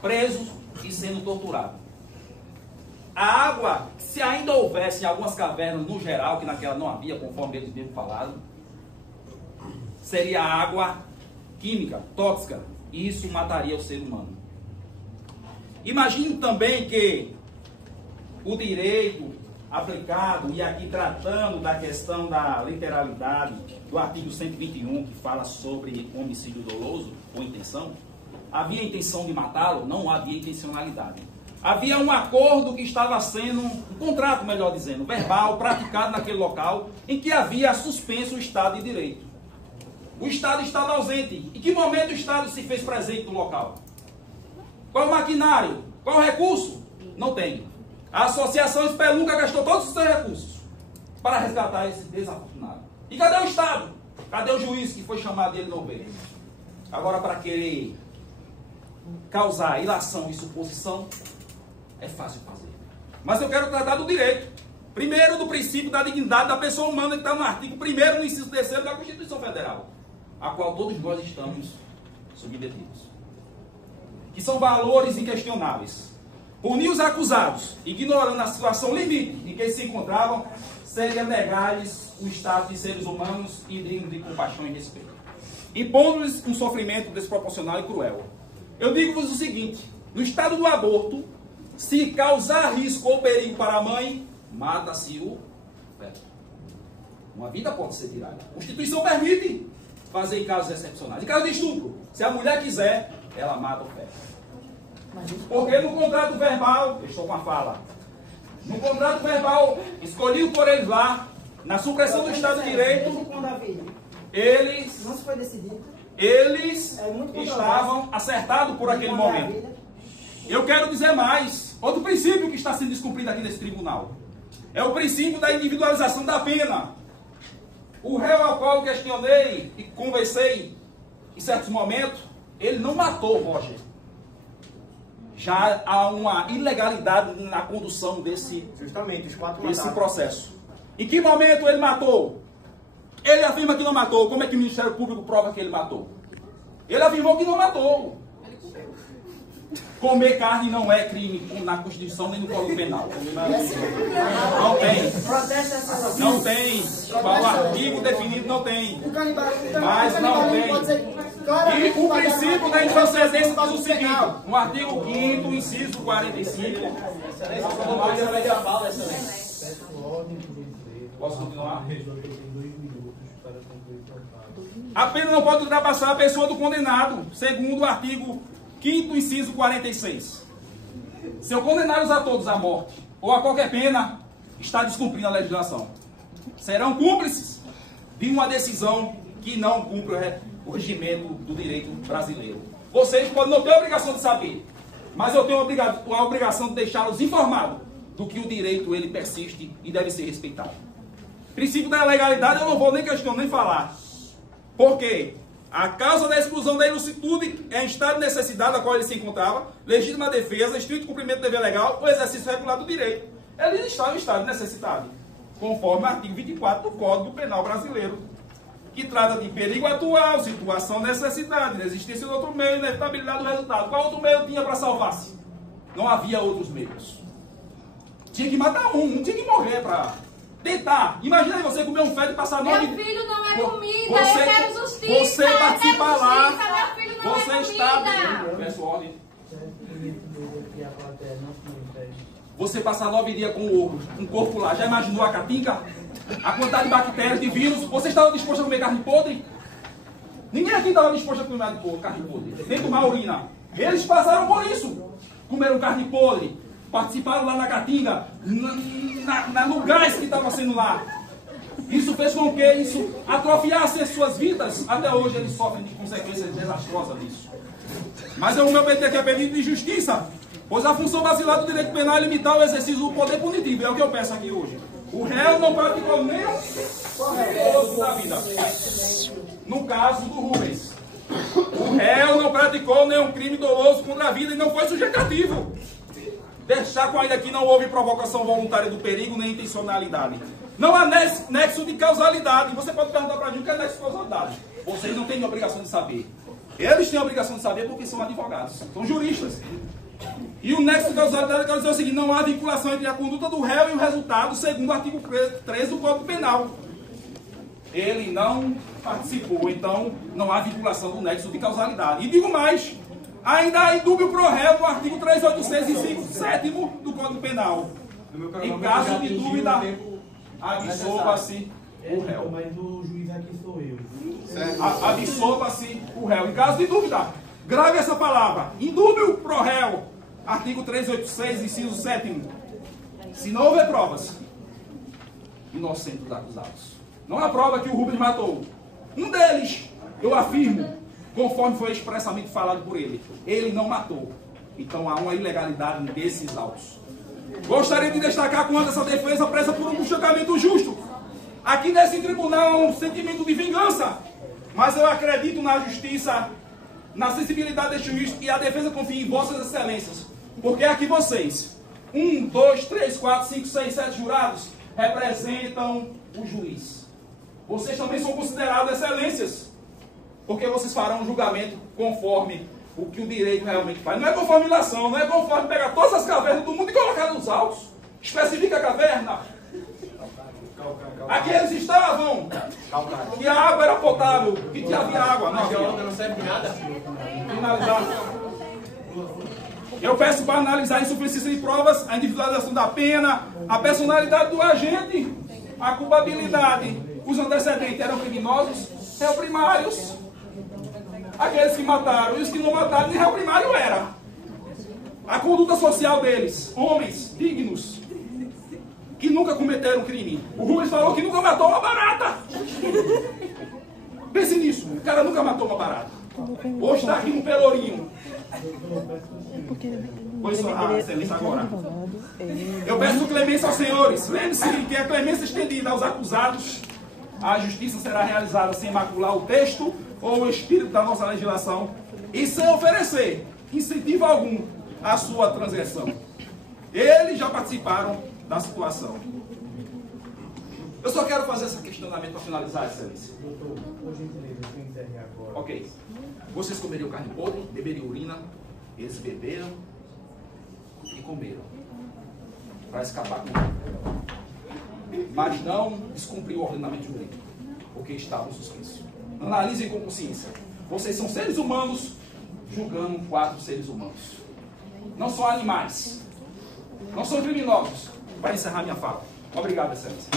presos e sendo torturados. A água, se ainda houvesse em algumas cavernas, no geral, que naquela não havia, conforme eles mesmos falaram, seria água química, tóxica, e isso mataria o ser humano. Imagine também que o direito aplicado, e aqui tratando da questão da literalidade do artigo 121, que fala sobre homicídio doloso ou intenção, havia intenção de matá-lo? Não havia intencionalidade. Havia um acordo que estava sendo, um contrato, melhor dizendo, verbal, praticado naquele local, em que havia suspenso o Estado de Direito. O Estado estava ausente. Em que momento o Estado se fez presente no local? Qual o maquinário? Qual o recurso? Não tem. A Associação Espelunca gastou todos os seus recursos para resgatar esse desafortunado. E cadê o Estado? Cadê o juiz que foi chamado e ele não veio? Agora, para querer causar ilação e suposição, é fácil fazer. Mas eu quero tratar do direito. Primeiro, do princípio da dignidade da pessoa humana, que está no artigo 1º, no inciso 3º da Constituição Federal, a qual todos nós estamos submetidos. Que são valores inquestionáveis. Punir os acusados, ignorando a situação limite em que eles se encontravam, seria negar-lhes o estado de seres humanos e dignos de compaixão e respeito, impondo-lhes um sofrimento desproporcional e cruel. Eu digo-vos o seguinte: no estado do aborto, se causar risco ou perigo para a mãe, mata-se o feto. Uma vida pode ser tirada. A Constituição permite fazer em casos excepcionais. Em caso de estupro, se a mulher quiser, ela mata o feto. Porque no contrato verbal, eu estou com a fala, no contrato verbal escolhido por eles lá, na supressão do Estado de Direito, eles estavam acertados por aquele momento. Eu quero dizer mais, outro princípio que está sendo descumprido aqui nesse tribunal, é o princípio da individualização da pena. O réu ao qual eu questionei e conversei em certos momentos, ele não matou o Roger. Já há uma ilegalidade na condução desse processo. Em que momento ele matou? Ele afirma que não matou. Como é que o Ministério Público prova que ele matou? Ele afirmou que não matou. Comer carne não é crime na Constituição nem no Código Penal. Não tem. Não tem. O artigo definido não tem. Mas não tem. E o princípio da improcedência diz o seguinte, no artigo 5º, inciso 45. Posso continuar? A pena não pode ultrapassar a pessoa do condenado, segundo o artigo 5º, inciso 46. Se eu condená-los a todos à morte ou a qualquer pena, está descumprindo a legislação. Serão cúmplices de uma decisão que não cumpre o regimento do direito brasileiro. Vocês podem não ter a obrigação de saber, mas eu tenho a obrigação de deixá-los informados do que o direito ele persiste e deve ser respeitado. Princípio da legalidade eu não vou nem questionar nem falar. Porque a causa da exclusão da ilicitude é em estado de necessidade a qual ele se encontrava, legítima defesa, estrito cumprimento do dever legal ou exercício regular do direito. Ele está em estado de necessidade, conforme o artigo 24 do Código Penal Brasileiro, que trata de perigo atual, situação, necessidade, existência de outro meio, inevitabilidade do resultado. Qual outro meio tinha para salvar-se? Não havia outros meios. Tinha que matar um tinha que morrer para tentar. Imagina aí você comer um feto e passar 9 dias. Meu filho não é comida, eu quero justiça. Você participa lá, meu filho não você é está... Peço ordem. Você passar 9 dias com um corpo lá, já imaginou a caatinga? A quantidade de bactérias, de vírus? Você estava disposto a comer carne podre? Ninguém aqui estava disposto a comer carne podre, nem tomar urina. Eles passaram por isso. Comeram carne podre, participaram lá na caatinga, no gás que estava sendo lá. Isso fez com que isso atrofiasse as suas vidas. Até hoje eles sofrem de consequências desastrosas disso. Mas o meu PT aqui é pedido de justiça, pois a função basilar do direito penal é limitar o exercício do poder punitivo. É o que eu peço aqui hoje. O réu não praticou nem o da vida. No caso do Rubens, o réu não praticou nenhum crime doloso contra a vida e não foi subjetivo. Deixar com ainda que não houve provocação voluntária do perigo nem intencionalidade. Não há nexo de causalidade. Você pode perguntar para mim o que é nexo de causalidade. Vocês não têm a obrigação de saber. Eles têm a obrigação de saber porque são advogados, são juristas. E o nexo de causalidade quer dizer o seguinte: não há vinculação entre a conduta do réu e o resultado, segundo o artigo 13 do Código Penal. Ele não participou, então não há vinculação do nexo de causalidade. E digo mais, ainda há indúbio pro réu no artigo 386, inciso 7º do Código Penal. Em caso de dúvida, absolva-se o réu. Mas o juiz aqui sou eu. Absolva-se o réu. Em caso de dúvida, grave essa palavra: indúbio pro réu. Artigo 386, inciso 7º. Se não houver provas, inocente dos acusados. Não há prova que o Rubens matou. Um deles, eu afirmo, conforme foi expressamente falado por ele, ele não matou. Então há uma ilegalidade desses autos. Gostaria de destacar quando essa defesa presa por um julgamento justo. Aqui nesse tribunal há um sentimento de vingança, mas eu acredito na justiça, na sensibilidade deste juiz, e a defesa confia em vossas excelências. Porque aqui vocês, 1, 2, 3, 4, 5, 6, 7 jurados, representam o juiz. Vocês também são considerados excelências, porque vocês farão um julgamento conforme o que o direito realmente faz. Não é conforme ilação, não é conforme pegar todas as cavernas do mundo e colocar nos autos. Especifica a caverna. Aqui eles estavam, que a água era potável, que havia água. Não, havia. Não serve de nada. Finalizar. Eu peço para analisar a insuficiência de provas, a individualização da pena, a personalidade do agente, a culpabilidade. Os antecedentes eram criminosos, réu primários. Aqueles que mataram e os que não mataram, nem réu primário era. A conduta social deles, homens dignos, que nunca cometeram crime. O Rubens falou que nunca matou uma barata. Pense nisso, o cara nunca matou uma barata. Hoje está aqui no Pelourinho. Pois excelência agora. Eu peço clemência aos senhores. Lembre-se que a clemência estendida aos acusados, a justiça será realizada sem macular o texto ou o espírito da nossa legislação e sem oferecer incentivo algum à sua transgressão. Eles já participaram da situação. Eu só quero fazer esse questionamento para finalizar, excelência. Doutor, por gentileza, eu encerre agora. Ok. Vocês comeriam carne podre, beberiam urina, eles beberam e comeram para escapar com. Mas não descumpriu o ordenamento jurídico, porque estavam suspensos. Analisem com consciência. Vocês são seres humanos julgando 4 seres humanos. Não são animais. Não são criminosos. Para encerrar minha fala. Obrigado, excelência.